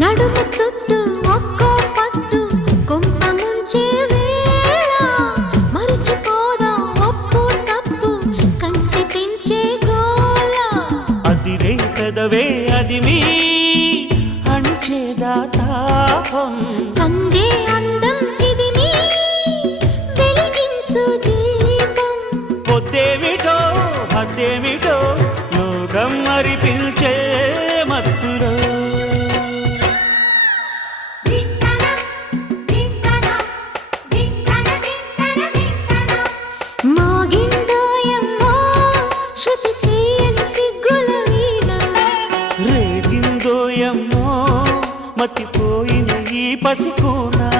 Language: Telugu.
నడుము చుట్టూ ఒక్కో పట్టు కొంప ముంచే వేళ మరిచిపోదా ఒప్పు తప్పు కంచి తెంచే గోల అదిరే పెదవే అది మీ అణిచేదా తాపం కందే అందం చిదిమి వెలిగించు దీపం పొద్దేమిటో హద్దేమిటో లోకం మరి పిల్చే మత్తులో మోగిందోయమ్మో శృతి చేయని సిగ్గుల వీణ రేగిందోయమ్మో మతిపోయిన ఈ పసికూనా